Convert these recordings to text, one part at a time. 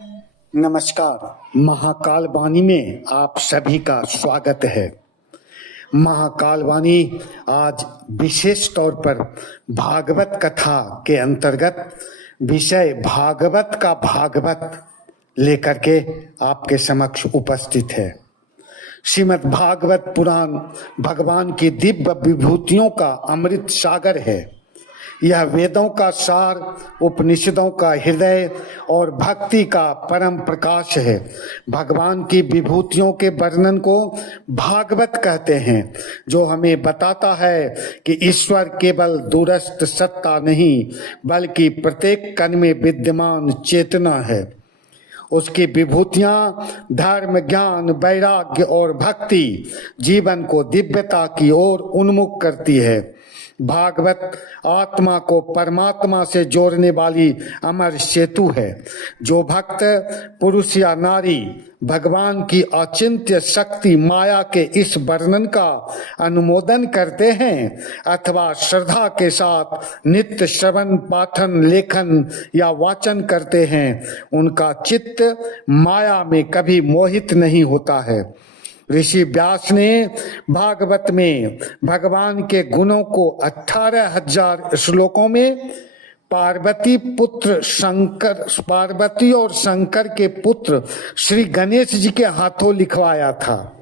नमस्कार। महाकाल वाणी में आप सभी का स्वागत है। महाकाल वाणी आज विशेष तौर पर भागवत कथा के अंतर्गत विषय भागवत का भागवत लेकर के आपके समक्ष उपस्थित है। श्रीमद् भागवत पुराण भगवान की दिव्य विभूतियों का अमृत सागर है। यह वेदों का सार, उपनिषदों का हृदय और भक्ति का परम प्रकाश है। भगवान की विभूतियों के वर्णन को भागवत कहते हैं, जो हमें बताता है कि ईश्वर केवल दूरस्थ सत्ता नहीं बल्कि प्रत्येक कण में विद्यमान चेतना है। उसकी विभूतियां धर्म, ज्ञान, वैराग्य और भक्ति जीवन को दिव्यता की ओर उन्मुख करती है। भागवत आत्मा को परमात्मा से जोड़ने वाली अमर सेतु है। जो भक्त पुरुष या नारी भगवान की अचिंत्य शक्ति माया के इस वर्णन का अनुमोदन करते हैं अथवा श्रद्धा के साथ नित्य श्रवण, पाठन, लेखन या वाचन करते हैं, उनका चित्त माया में कभी मोहित नहीं होता है। ऋषि व्यास ने भागवत में भगवान के गुणों को 18,000 श्लोकों में पार्वती और शंकर के पुत्र श्री गणेश जी के हाथों लिखवाया था।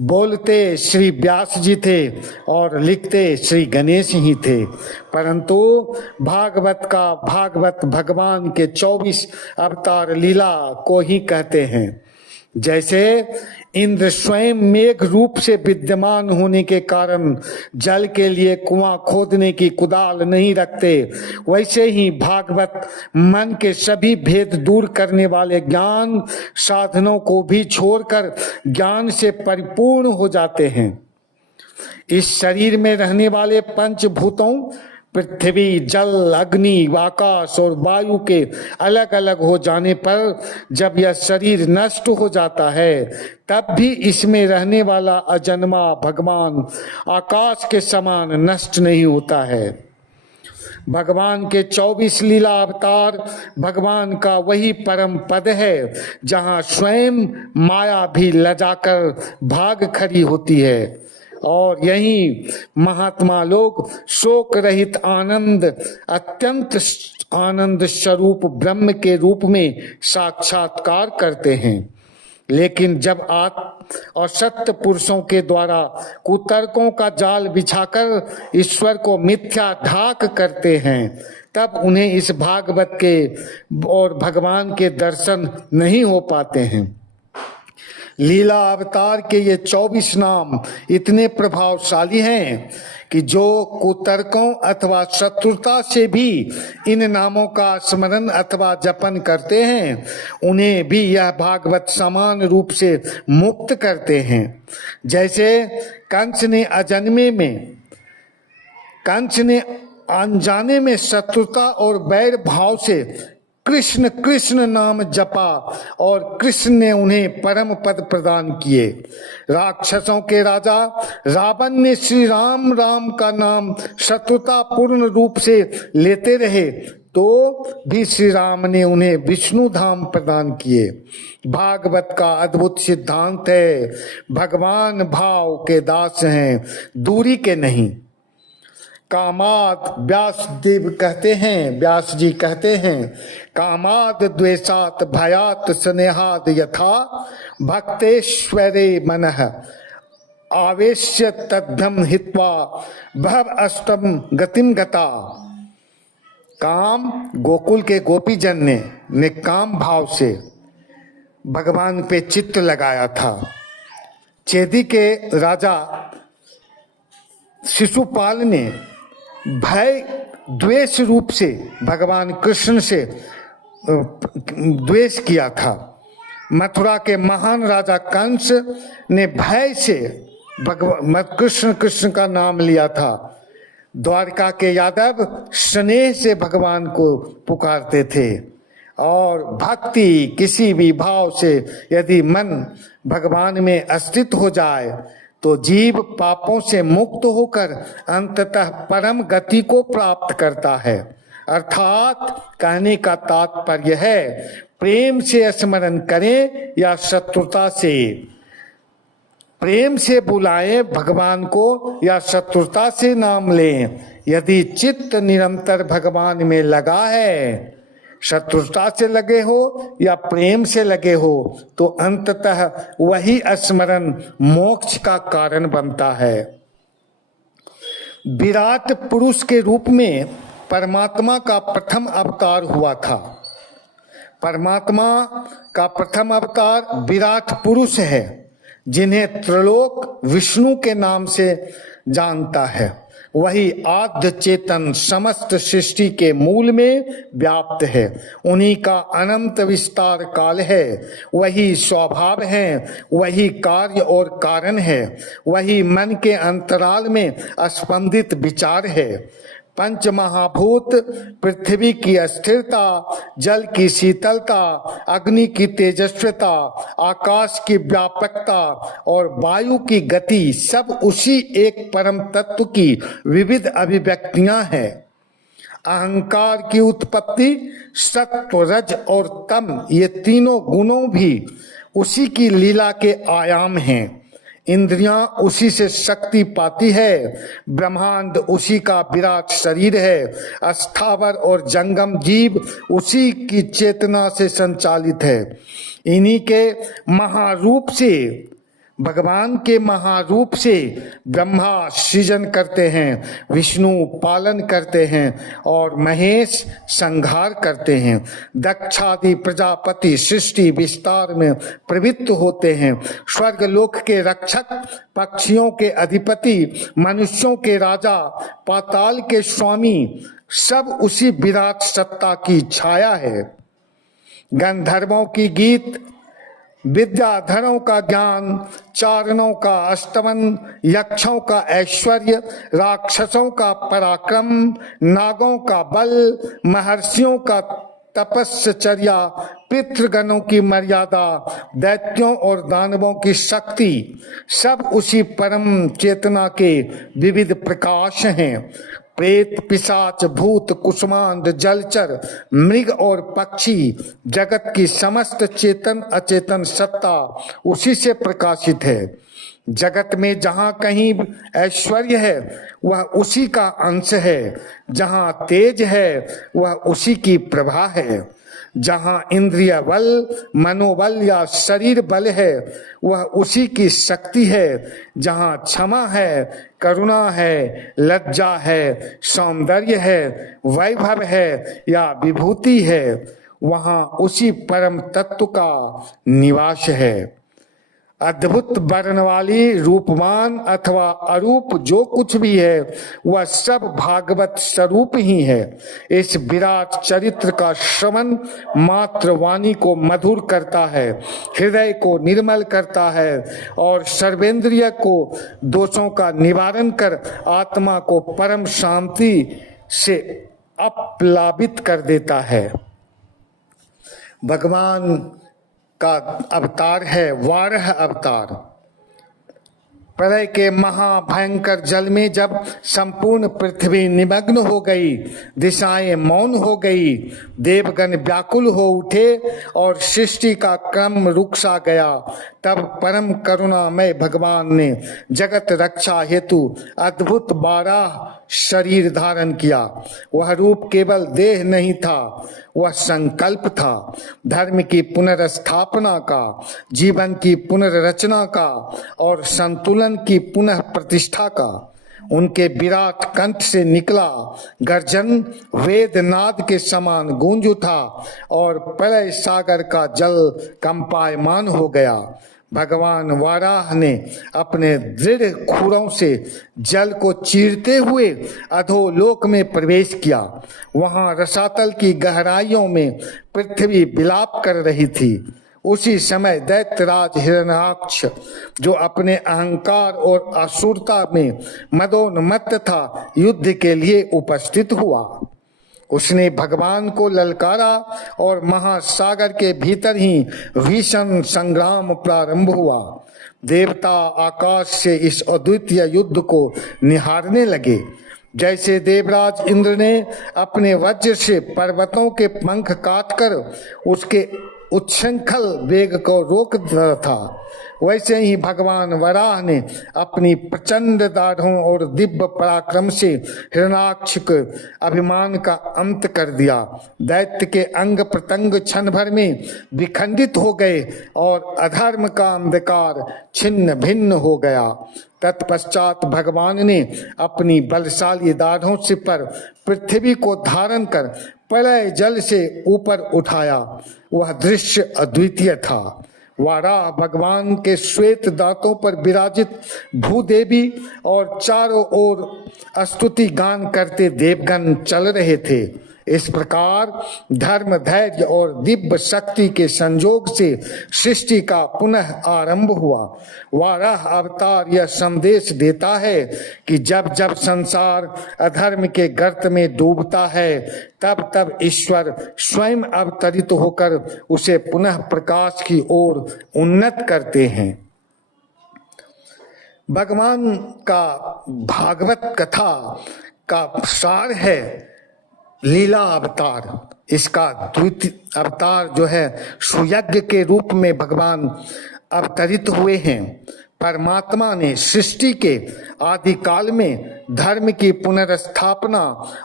बोलते श्री व्यास जी थे और लिखते श्री गणेश ही थे, परंतु भागवत भगवान के 24 अवतार लीला को ही कहते हैं। जैसे इंद्र स्वयं मेघ रूप से विद्यमान होने के कारण जल के लिए कुआं खोदने की कुदाल नहीं रखते, वैसे ही भागवत मन के सभी भेद दूर करने वाले ज्ञान साधनों को भी छोड़कर ज्ञान से परिपूर्ण हो जाते हैं। इस शरीर में रहने वाले पंचभूतों पृथ्वी, जल, अग्नि, आकाश और वायु के अलग अलग हो जाने पर जब यह शरीर नष्ट हो जाता है, तब भी इसमें रहने वाला अजन्मा भगवान आकाश के समान नष्ट नहीं होता है। भगवान के 24 लीला अवतार भगवान का वही परम पद है, जहाँ स्वयं माया भी लजाकर भाग खड़ी होती है। और यही महात्मा लोग शोक रहित आनंद, अत्यंत आनंद स्वरूप ब्रह्म के रूप में साक्षात्कार करते हैं। लेकिन जब और सत्य पुरुषों के द्वारा कुतर्कों का जाल बिछाकर ईश्वर को मिथ्या ढाक करते हैं, तब उन्हें इस भागवत के और भगवान के दर्शन नहीं हो पाते हैं। लीला अवतार के ये 24 नाम इतने प्रभावशाली हैं कि जो कुतर्कों अथवा शत्रुता से भी इन नामों का स्मरण अथवा जपन करते हैं, उन्हें भी यह भागवत समान रूप से मुक्त करते हैं। जैसे कंस ने अनजाने में शत्रुता और वैर भाव से कृष्ण कृष्ण नाम जपा और कृष्ण ने उन्हें परम पद प्रदान किए। राक्षसों के राजा रावण ने श्री राम राम का नाम शत्रुता पूर्ण रूप से लेते रहे, तो भी श्री राम ने उन्हें विष्णु धाम प्रदान किए। भागवत का अद्भुत सिद्धांत है, भगवान भाव के दास हैं, दूरी के नहीं। कामाद व्यास जी कहते हैं, कामाद द्वेषात भयात स्नेहाद यथा भक्तेश्वरे मनः आवेश्य तद्धम हित्वा भव अष्टम गतिम गता। काम गोकुल के गोपी जन ने काम भाव से भगवान पे चित्त लगाया था। चेदी के राजा शिशुपाल ने भय द्वेष रूप से भगवान कृष्ण से द्वेष किया था। मथुरा के महान राजा कंस ने भय से भगवान कृष्ण का नाम लिया था। द्वारका के यादव स्नेह से भगवान को पुकारते थे। और भक्ति किसी भी भाव से यदि मन भगवान में अस्थित हो जाए तो जीव पापों से मुक्त होकर अंततः परम गति को प्राप्त करता है। अर्थात कहने का तात्पर्य है, प्रेम से स्मरण करें या शत्रुता से, प्रेम से बुलाएं भगवान को या शत्रुता से नाम लें। यदि चित्त निरंतर भगवान में लगा है, शत्रुता से लगे हो या प्रेम से लगे हो, तो अंततः वही स्मरण मोक्ष का कारण बनता है। विराट पुरुष के रूप में परमात्मा का प्रथम अवतार हुआ था। परमात्मा का प्रथम अवतार विराट पुरुष है, जिन्हें त्रिलोक विष्णु के नाम से जानता है। वही आद्य चेतन समस्त सृष्टि के मूल में व्याप्त है। उन्हीं का अनंत विस्तार काल है। वही स्वभाव है, वही कार्य और कारण है, वही मन के अंतराल में स्पंदित विचार है। पंच महाभूत, पृथ्वी की स्थिरता, जल की शीतलता, अग्नि की तेजस्विता, आकाश की व्यापकता और वायु की गति सब उसी एक परम तत्व की विविध अभिव्यक्तियां हैं। अहंकार की उत्पत्ति सत्व, रज और तम, ये तीनों गुणों भी उसी की लीला के आयाम हैं। इंद्रियां उसी से शक्ति पाती है। ब्रह्मांड उसी का विराट शरीर है। स्थावर और जंगम जीव उसी की चेतना से संचालित है। इन्हीं के महारूप से, भगवान के महारूप से ब्रह्मा सृजन करते हैं, विष्णु पालन करते हैं और महेश संहार करते हैं। दक्षादि प्रजापति सृष्टि विस्तार में प्रवृत्त होते हैं। स्वर्ग लोक के रक्षक, पक्षियों के अधिपति, मनुष्यों के राजा, पाताल के स्वामी, सब उसी विराट सत्ता की छाया है। गंधर्वों की गीत, विद्याधरों का ज्ञान, चारणों का अस्तमन, यक्षों का ऐश्वर्य, राक्षसों का पराक्रम, नागों का बल, महर्षियों का तपस्या, पितृगणों की मर्यादा, दैत्यों और दानवों की शक्ति, सब उसी परम चेतना के विविध प्रकाश हैं। प्रेत, पिशाच, भूत, कुष्मांड, जलचर, मृग और पक्षी, जगत की समस्त चेतन अचेतन सत्ता उसी से प्रकाशित है। जगत में जहाँ कहीं ऐश्वर्य है वह उसी का अंश है, जहाँ तेज है वह उसी की प्रभा है, जहाँ इंद्रिय बल, मनोबल या शरीर बल है वह उसी की शक्ति है, जहाँ क्षमा है, करुणा है, लज्जा है, सौंदर्य है, वैभव है या विभूति है, वहाँ उसी परम तत्व का निवास है। अद्भुत वर्ण वाली, रूपवान अथवा अरूप जो कुछ भी है वह सब भागवत स्वरूप ही है। इस विराट चरित्र का श्रवण मात्र वाणी को मधुर करता है, हृदय को निर्मल करता है और सर्वेंद्रिय को दोषों का निवारण कर आत्मा को परम शांति से अप्लावित कर देता है। भगवान का अवतार है वाराह अवतार। प्रलय के महाभयंकर जल में जब संपूर्ण पृथ्वी निमग्न हो गई, दिशाएं मौन हो गई, देवगण व्याकुल हो उठे और सृष्टि का क्रम रुक सा गया, तब परम करुणामय भगवान ने जगत रक्षा हेतु अद्भुत 12 शरीर धारण किया। वह रूप केवल देह नहीं था, वह संकल्प था, धर्म की पुनर्स्थापना का, जीवन की पुनर्रचना का और संतुलन की पुनः प्रतिष्ठा का। उनके विराट कंठ से निकला गर्जन वेदनाद के समान गूंज उठा और प्रलय सागर का जल कंपायमान हो गया। भगवान वाराह ने अपने दृढ़ खुरों से जल को चीरते हुए अधोलोक में प्रवेश किया। वहां रसातल की गहराइयों में पृथ्वी विलाप कर रही थी। उसी समय दैत्यराज हिरण्याक्ष, जो अपने अहंकार और असुरता में मदोन्मत्त था, युद्ध के लिए उपस्थित हुआ। उसने भगवान को ललकारा और महासागर के भीतर ही भीषण संग्राम प्रारंभ हुआ। देवता आकाश से इस अद्वितीय युद्ध को निहारने लगे। जैसे देवराज इंद्र ने अपने वज्र से पर्वतों के पंख काटकर उसके उच्छृंखल वेग को रोक दिया था, वैसे ही भगवान वराह ने अपनी प्रचंड दाढ़ों और दिव्य पराक्रम से हिरण्याक्ष के अभिमान का अंत कर दिया। दैत्य के अंग प्रत्यंग क्षण भर में विखंडित हो गए और अधर्म का अंधकार छिन्न भिन्न हो गया। तत्पश्चात भगवान ने अपनी बलशाली दाढ़ों से पर पृथ्वी को धारण कर प्रलय जल से ऊपर उठाया। वह दृश्य अद्वितीय था। वाराह भगवान के श्वेत दांतों पर विराजित भूदेवी और चारों ओर स्तुति गान करते देवगण चल रहे थे। इस प्रकार धर्म, धैर्य और दिव्य शक्ति के संयोग से सृष्टि का पुनः आरंभ हुआ। वाराह अवतार यह संदेश देता है कि जब जब संसार अधर्म के गर्त में डूबता है, तब तब ईश्वर स्वयं अवतरित होकर उसे पुनः प्रकाश की ओर उन्नत करते हैं। भगवान का भागवत कथा का सार है लीला अवतार। इसका द्वितीय अवतार जो है सुयज्ञ के रूप में भगवान अवतरित हुए हैं। परमात्मा ने सृष्टि के आदि काल में धर्म की पुनर्स्थापना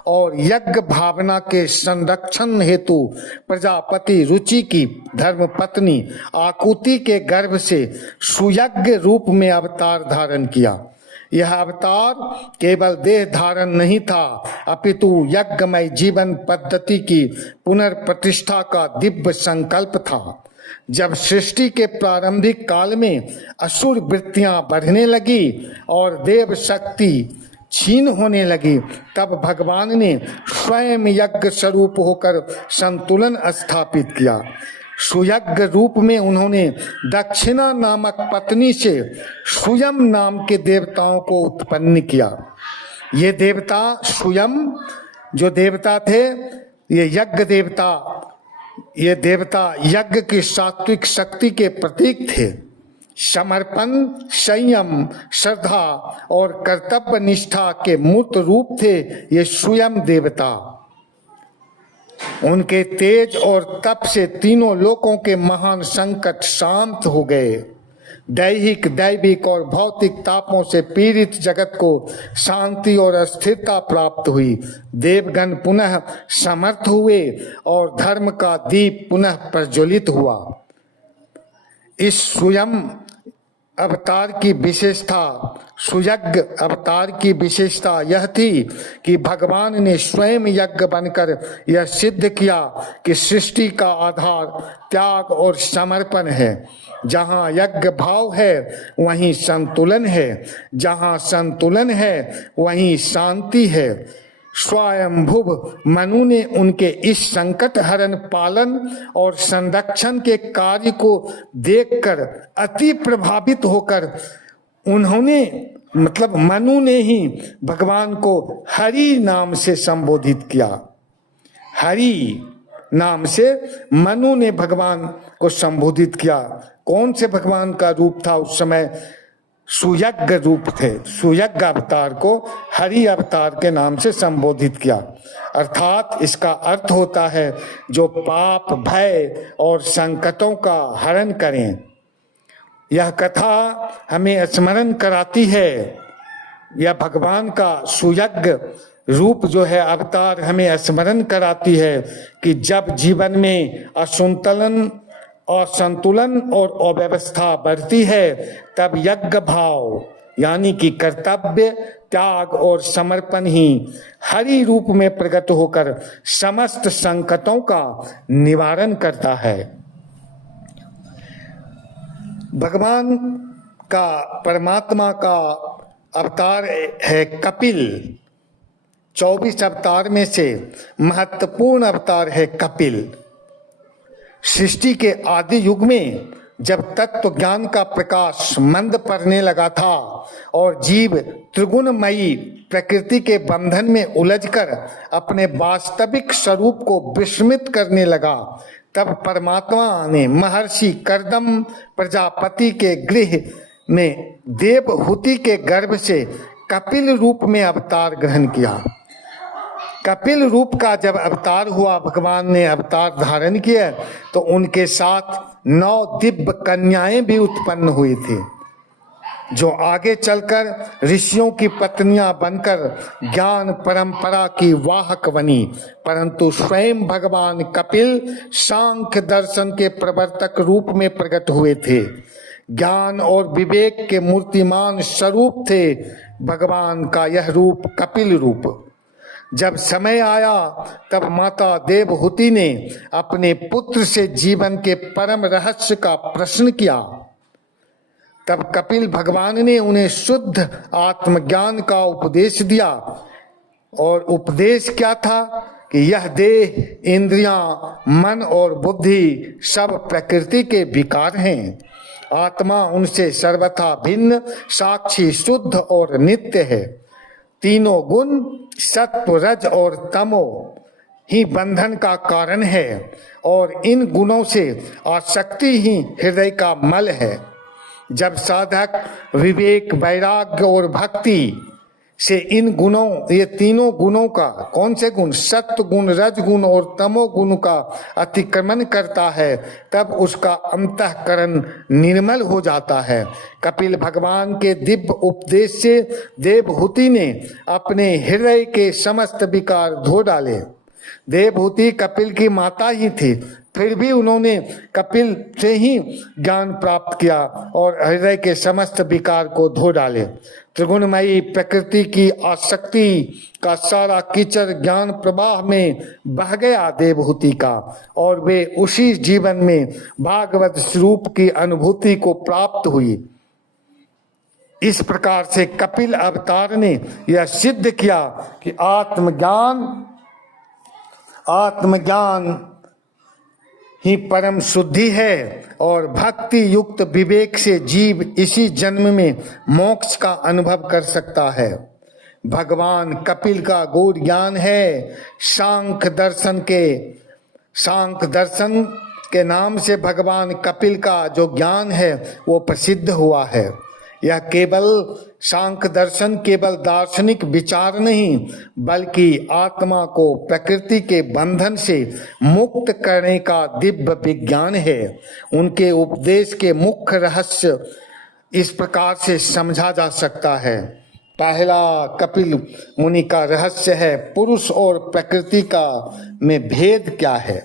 और यज्ञ भावना के संरक्षण हेतु प्रजापति रुचि की धर्म पत्नी आकुति के गर्भ से सुयज्ञ रूप में अवतार धारण किया। यह अवतार केवल देह धारण नहीं था, अपितु यज्ञमय जीवन पद्धति की पुनर्प्रतिष्ठा का दिव्य संकल्प था। जब सृष्टि के प्रारंभिक काल में असुर वृत्तियां बढ़ने लगी और देव शक्ति क्षीण होने लगी, तब भगवान ने स्वयं यज्ञ स्वरूप होकर संतुलन स्थापित किया। सुयज्ञ रूप में उन्होंने दक्षिणा नामक पत्नी से सुयम नाम के देवताओं को उत्पन्न किया। ये देवता सुयम जो देवता थे, ये यज्ञ देवता, ये देवता यज्ञ की सात्विक शक्ति के प्रतीक थे। समर्पण, संयम, श्रद्धा और कर्तव्य निष्ठा के मूर्त रूप थे ये सुयम देवता। उनके तेज और तप से तीनों लोकों के महान संकट शांत हो गए। दैहिक, दैविक और भौतिक तापों से पीड़ित जगत को शांति और स्थिरता प्राप्त हुई। देवगण पुनः समर्थ हुए और धर्म का दीप पुनः प्रज्वलित हुआ। इस स्वयं अवतार की विशेषता, सुयज्ञ अवतार की विशेषता यह थी कि भगवान ने स्वयं यज्ञ बनकर यह सिद्ध किया कि सृष्टि का आधार त्याग और समर्पण है। जहाँ यज्ञ भाव है वहीं संतुलन है, जहाँ संतुलन है वहीं शांति है। स्वयंभुव मनु ने उनके इस संकट हरण पालन और संरक्षण के कार्य को देखकर अति प्रभावित होकर उन्होंने मनु ने ही भगवान को हरि नाम से संबोधित किया। हरि नाम से मनु ने भगवान को संबोधित किया। कौन से भगवान का रूप था उस समय? सुयज्ञ रूप थे। सुयज्ञ अवतार को हरि अवतार के नाम से संबोधित किया। अर्थात इसका अर्थ होता है जो पाप, भय और संकटों का हरण करें। यह कथा हमें स्मरण कराती है, यह भगवान का सुयज्ञ रूप जो है अवतार हमें स्मरण कराती है कि जब जीवन में असंतुलन और अव्यवस्था बढ़ती है, तब यज्ञ भाव यानी कि कर्तव्य, त्याग और समर्पण ही हरि रूप में प्रकट होकर समस्त संकटों का निवारण करता है। भगवान का, परमात्मा का अवतार है कपिल। 24 अवतार में से महत्वपूर्ण अवतार है कपिल। सृष्टि के आदि युग में जब तत्व ज्ञान का प्रकाश मंद पड़ने लगा था और जीव त्रिगुणमयी प्रकृति के बंधन में उलझकर अपने वास्तविक स्वरूप को विस्मृत करने लगा, तब परमात्मा ने महर्षि कर्दम प्रजापति के गृह में देवहूति के गर्भ से कपिल रूप में अवतार ग्रहण किया। कपिल रूप का जब अवतार हुआ, भगवान ने अवतार धारण किया, तो उनके साथ 9 दिव्य कन्याएं भी उत्पन्न हुई थी, जो आगे चलकर ऋषियों की पत्नियां बनकर ज्ञान परंपरा की वाहक बनी। परंतु स्वयं भगवान कपिल सांख्य दर्शन के प्रवर्तक रूप में प्रकट हुए थे। ज्ञान और विवेक के मूर्तिमान स्वरूप थे भगवान का यह रूप, कपिल रूप। जब समय आया तब माता देवहूति ने अपने पुत्र से जीवन के परम रहस्य का प्रश्न किया। तब कपिल भगवान ने उन्हें शुद्ध आत्मज्ञान का उपदेश दिया। और उपदेश क्या था कि यह देह, इंद्रियां, मन और बुद्धि सब प्रकृति के विकार हैं। आत्मा उनसे सर्वथा भिन्न, साक्षी, शुद्ध और नित्य है। तीनों गुण सत्व, रज और तमो ही बंधन का कारण है, और इन गुणों से आसक्ति ही हृदय का मल है। जब साधक विवेक, वैराग्य और भक्ति से इन गुणों, ये तीनों गुणों का, कौन से गुण, सत्व गुण, रज गुण और तमो गुण का अतिक्रमण करता है, तब उसका अंतःकरण निर्मल हो जाता है। कपिल भगवान के दिव्य उपदेश से देवहूति ने अपने हृदय के समस्त विकार धो डाले। देवहूति कपिल की माता ही थी, फिर भी उन्होंने कपिल से ही ज्ञान प्राप्त किया और हृदय के समस्त विकार को धो डाले। त्रिगुणमयी प्रकृति की आसक्ति का सारा कीचड़ ज्ञान प्रवाह में बह गया देवहूति का, और वे उसी जीवन में भागवत स्वरूप की अनुभूति को प्राप्त हुई। इस प्रकार से कपिल अवतार ने यह सिद्ध किया कि आत्मज्ञान ही परम शुद्धि है, और भक्ति युक्त विवेक से जीव इसी जन्म में मोक्ष का अनुभव कर सकता है। भगवान कपिल का गूढ़ ज्ञान है। सांख्य दर्शन के नाम से भगवान कपिल का जो ज्ञान है वो प्रसिद्ध हुआ है। यह सांख्य दर्शन केवल दार्शनिक विचार नहीं, बल्कि आत्मा को प्रकृति के बंधन से मुक्त करने का दिव्य विज्ञान है। उनके उपदेश के मुख्य रहस्य इस प्रकार से समझा जा सकता है। पहला कपिल मुनि का रहस्य है पुरुष और प्रकृति का में भेद क्या है।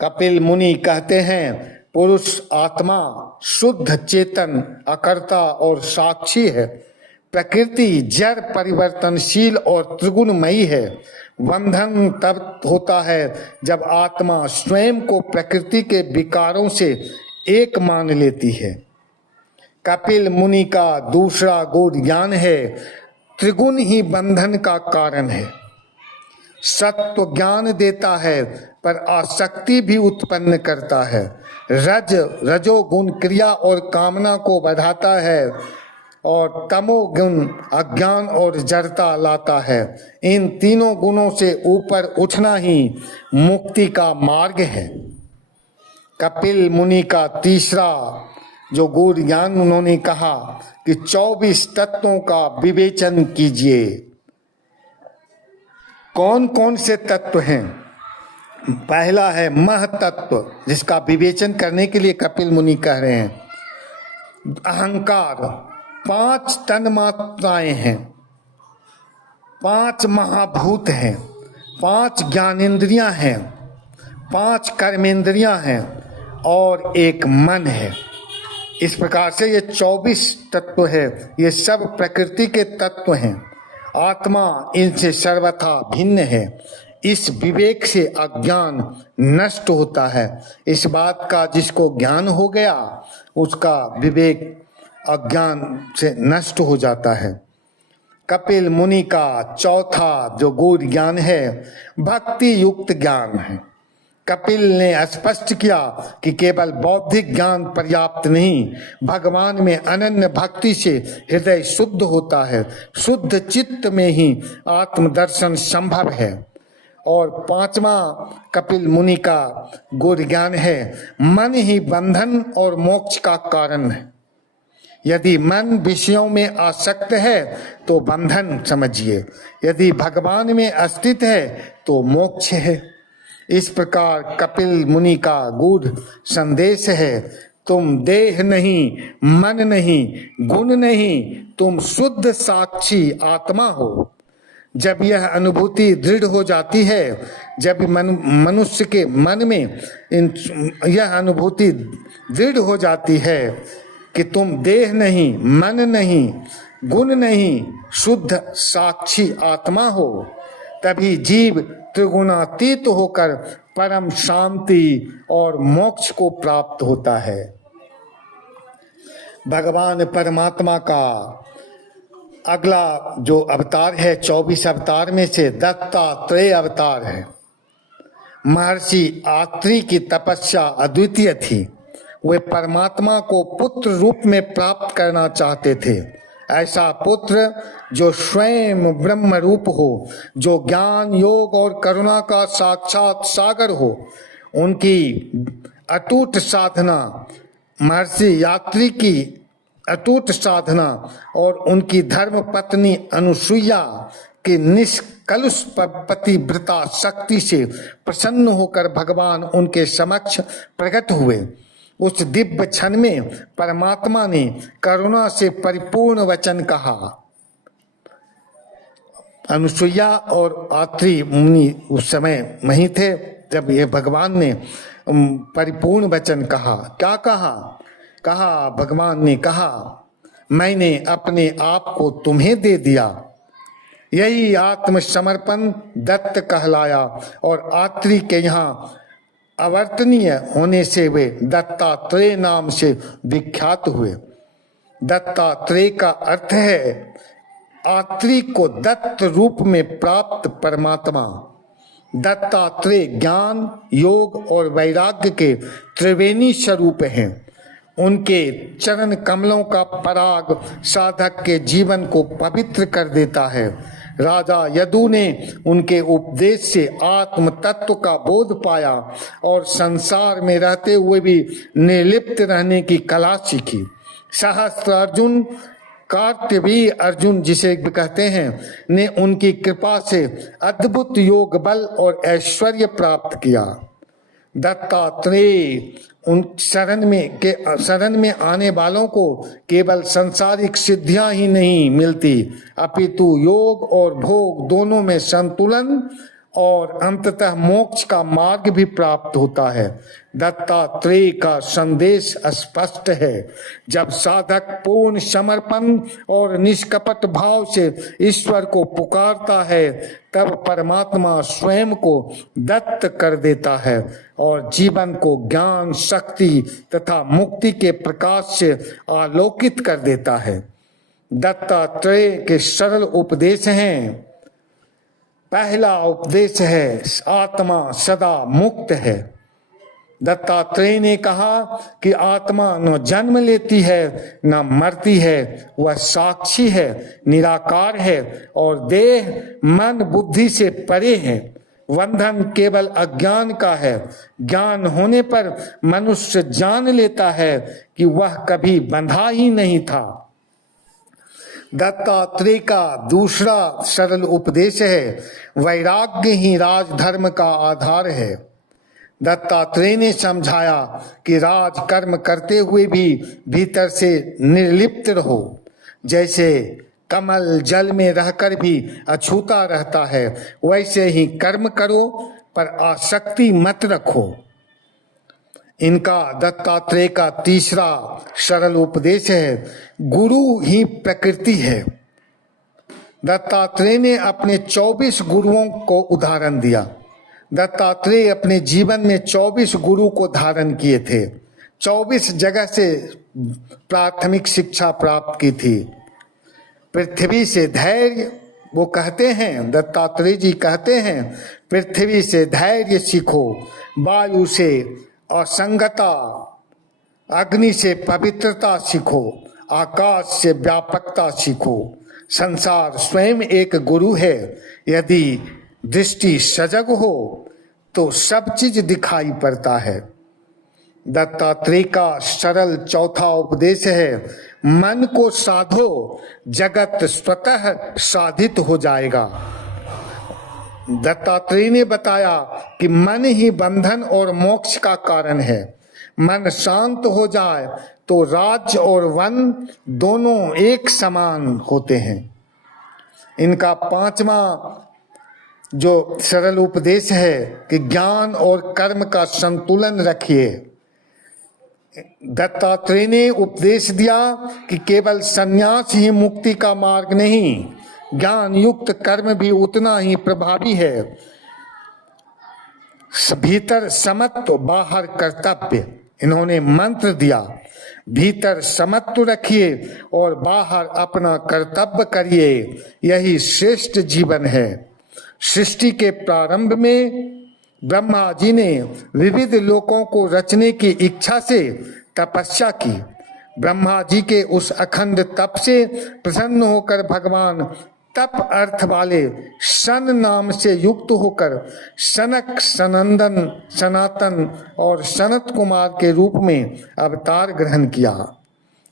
कपिल मुनि कहते हैं पुरुष आत्मा शुद्ध चेतन, अकर्ता और साक्षी है। प्रकृति जड़, परिवर्तनशील और त्रिगुणमयी है। बंधन तब होता है जब आत्मा स्वयं को प्रकृति के विकारों से एक मान लेती है। कपिल मुनि का दूसरा गूढ़ ज्ञान है त्रिगुण ही बंधन का कारण है। सत्व ज्ञान देता है पर आसक्ति भी उत्पन्न करता है। रजोगुण क्रिया और कामना को बढ़ाता है, और तमोगुण अज्ञान और जड़ता लाता है। इन तीनों गुणों से ऊपर उठना ही मुक्ति का मार्ग है। कपिल मुनि का तीसरा जो गूढ़ ज्ञान उन्होंने कहा कि 24 तत्वों का विवेचन कीजिए। कौन कौन से तत्व हैं? पहला है महतत्व, जिसका विवेचन करने के लिए कपिल मुनि कह रहे हैं। अहंकार, 5 तन्मात्राएं हैं, 5 महाभूत हैं, 5 ज्ञानेंद्रियां हैं, 5 कर्मेंद्रियां हैं और एक मन है। इस प्रकार से ये 24 तत्व है। ये सब प्रकृति के तत्व हैं। आत्मा इनसे सर्वथा भिन्न है। इस विवेक से अज्ञान नष्ट होता है। इस बात का जिसको ज्ञान हो गया उसका विवेक अज्ञान से नष्ट हो जाता है। कपिल मुनि का चौथा जो गूढ़ ज्ञान है भक्ति युक्त ज्ञान है। कपिल ने स्पष्ट किया कि केवल बौद्धिक ज्ञान पर्याप्त नहीं, भगवान में अनन्य भक्ति से हृदय शुद्ध होता है। शुद्ध चित्त में ही आत्मदर्शन संभव है। और 5वां कपिल मुनि का गूढ़ ज्ञान है मन ही बंधन और मोक्ष का कारण है। यदि मन विषयों में आसक्त है तो बंधन समझिए, यदि भगवान में अस्तित्व है तो मोक्ष है। इस प्रकार कपिल मुनि का गूढ़ संदेश है, तुम देह नहीं, मन नहीं, गुण नहीं, तुम शुद्ध साक्षी आत्मा हो। जब यह अनुभूति दृढ़ हो जाती है, जब मनुष्य के मन में यह अनुभूति दृढ़ हो जाती है कि तुम देह नहीं, मन नहीं, गुण नहीं, शुद्ध साक्षी आत्मा हो, तभी जीव त्रिगुणातीत होकर परम शांति और मोक्ष को प्राप्त होता है। भगवान परमात्मा का अगला जो अवतार है, 24 अवतार में से दत्तात्रेय अवतार है। महर्षि आत्रि की तपस्या अद्वितीय थी। वे परमात्मा को पुत्र रूप में प्राप्त करना चाहते थे। ऐसा पुत्र जो स्वयं ब्रह्म रूप हो, जो ज्ञान, योग और करुणा का साक्षात सागर हो। उनकी अटूट साधना, महर्षि यात्री की अटूट साधना और उनकी धर्म पत्नी अनुसुईया की निष्कलुष पतिव्रता शक्ति से प्रसन्न होकर भगवान उनके समक्ष प्रकट हुए। उस दिव्य क्षण में परमात्मा ने करुणा से परिपूर्ण वचन कहा। अनुसुईया और आत्रि मुनि उस समय वहीं थे जब ये भगवान ने परिपूर्ण वचन कहा। क्या कहा? कहा, भगवान ने कहा, मैंने अपने आप को तुम्हें दे दिया। यही आत्मसमर्पण दत्त कहलाया और आत्रि के यहाँ अवर्तनीय होने से वे दत्तात्रेय नाम से विख्यात हुए। दत्तात्रेय का अर्थ है आत्रि को दत्त रूप में प्राप्त परमात्मा। दत्तात्रेय ज्ञान, योग और वैराग्य के त्रिवेणी स्वरूप हैं। उनके चरण कमलों का पराग साधक के जीवन को पवित्र कर देता है। राजा यदु ने उनके उपदेश से आत्म तत्व का बोध पाया और संसार में रहते हुए भी निर्लिप्त रहने की कला सीखी। सहस्त्र अर्जुन, कार्तवीर्य अर्जुन जिसे कहते हैं, ने उनकी कृपा से अद्भुत योग बल और ऐश्वर्य प्राप्त किया। दत्तात्रेय उन शरण में आने वालों को केवल सांसारिक सिद्धियां ही नहीं मिलती, अपितु योग और भोग दोनों में संतुलन और अंततः मोक्ष का मार्ग भी प्राप्त होता है। दत्तात्रेय का संदेश स्पष्ट है। जब साधक पूर्ण समर्पण और निष्कपट भाव से ईश्वर को पुकारता है, तब परमात्मा स्वयं को दत्त कर देता है और जीवन को ज्ञान, शक्ति तथा मुक्ति के प्रकाश से आलोकित कर देता है। दत्तात्रेय के सरल उपदेश हैं। पहला उपदेश है आत्मा सदा मुक्त है। दत्तात्रेय ने कहा कि आत्मा न जन्म लेती है न मरती है, वह साक्षी है, निराकार है और देह, मन, बुद्धि से परे है। बंधन केवल अज्ञान का है। ज्ञान होने पर मनुष्य जान लेता है कि वह कभी बंधा ही नहीं था। दत्तात्रेय का दूसरा सरल उपदेश है वैराग्य ही राजधर्म का आधार है। दत्तात्रेय ने समझाया कि राज कर्म करते हुए भी भीतर से निर्लिप्त रहो। जैसे कमल जल में रहकर भी अछूता रहता है, वैसे ही कर्म करो पर आसक्ति मत रखो। इनका दत्तात्रेय का तीसरा सरल उपदेश है गुरु ही प्रकृति है। दत्तात्रेय ने अपने 24 गुरुओं को उदाहरण दिया। दत्तात्रेय अपने जीवन में 24 गुरु को धारण किए थे। 24 जगह से प्राथमिक शिक्षा प्राप्त की थी। पृथ्वी से धैर्य, वो कहते हैं, दत्तात्रेय जी कहते हैं, पृथ्वी से धैर्य सीखो, वायु से असंगता, अग्नि से पवित्रता सीखो, आकाश से व्यापकता सीखो। संसार स्वयं एक गुरु है। यदि दृष्टि सजग हो तो सब चीज दिखाई पड़ता है। दत्तात्रेय का सरल चौथा उपदेश है, मन को साधो, जगत स्वतः साधित हो जाएगा। दत्तात्रेय ने बताया कि मन ही बंधन और मोक्ष का कारण है। मन शांत हो जाए तो राज्य और वन दोनों एक समान होते हैं। इनका पांचवा जो सरल उपदेश है कि ज्ञान और कर्म का संतुलन रखिए। दत्तात्रेय ने उपदेश दिया कि केवल संन्यास ही मुक्ति का मार्ग नहीं, ज्ञान युक्त कर्म भी उतना ही प्रभावी है। भीतर समत्व, बाहर कर्तव्य, इन्होंने मंत्र दिया। भीतर समत्व रखिए और बाहर अपना कर्तव्य करिए, यही श्रेष्ठ जीवन है। सृष्टि के प्रारंभ में ब्रह्मा जी ने विविध लोकों को रचने की इच्छा से तपस्या की। ब्रह्मा जी के उस अखंड तप से प्रसन्न होकर भगवान तप अर्थ वाले सन नाम से युक्त होकर सनक, सनंदन, सनातन और सनत कुमार के रूप में अवतार ग्रहण किया।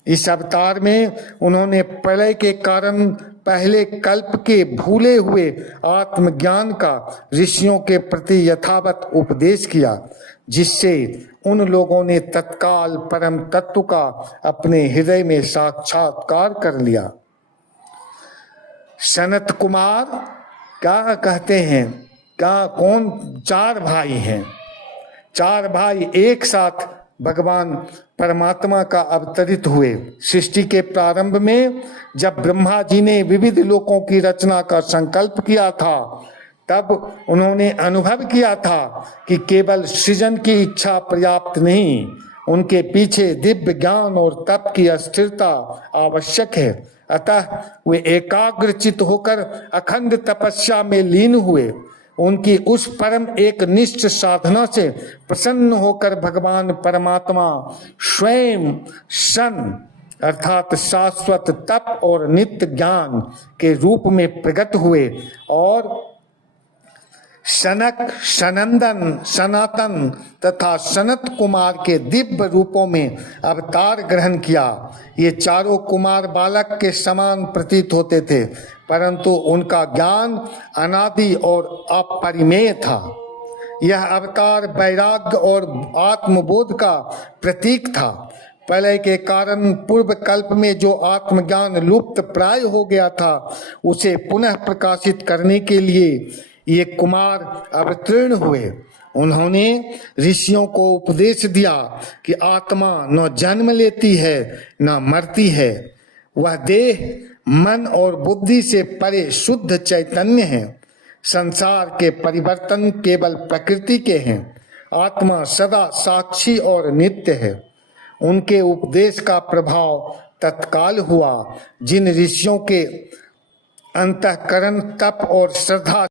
इस अवतार में उन्होंने प्रलय के कारण पहले कल्प के भूले हुए आत्मज्ञान का ऋषियों के प्रति यथावत उपदेश किया, जिससे उन लोगों ने तत्काल परम तत्व का अपने हृदय में साक्षात्कार कर लिया। सनत कुमार क्या कहते हैं, क्या कौन, चार भाई हैं। चार भाई एक साथ भगवान परमात्मा का अवतरित हुए। सृष्टि के प्रारंभ में जब ब्रह्मा जी ने विविध लोकों की रचना का संकल्प किया था, तब उन्होंने अनुभव किया था कि केवल सृजन की इच्छा पर्याप्त नहीं, उनके पीछे दिव्य ज्ञान और तप की अस्थिरता आवश्यक है। अतः वे एकाग्रचित होकर अखंड तपस्या में लीन हुए। उनकी उस परम एक निष्ठ साधना से प्रसन्न होकर भगवान परमात्मा स्वयं सन अर्थात शाश्वत तप और नित्य ज्ञान के रूप में प्रकट हुए और सनक, सनंदन, सनातन तथा सनत कुमार के दिव्य रूपों में अवतार ग्रहण किया। ये चारों कुमार बालक के समान प्रतीत होते थे, परंतु उनका ज्ञान अनादि और अपरिमेय था। यह अवतार वैराग्य और आत्मबोध का प्रतीक था। प्रलय के कारण पूर्व कल्प में जो आत्मज्ञान लुप्त प्राय हो गया था, उसे पुनः प्रकाशित करने के लिए ये कुमार अवतीर्ण हुए। उन्होंने ऋषियों को उपदेश दिया कि आत्मा न जन्म लेती है न मरती है, वह देह, मन और बुद्धि से परे शुद्ध चैतन्य है। संसार के परिवर्तन केवल प्रकृति के हैं। आत्मा सदा साक्षी और नित्य है। उनके उपदेश का प्रभाव तत्काल हुआ। जिन ऋषियों के अंतःकरण तप और श्रद्धा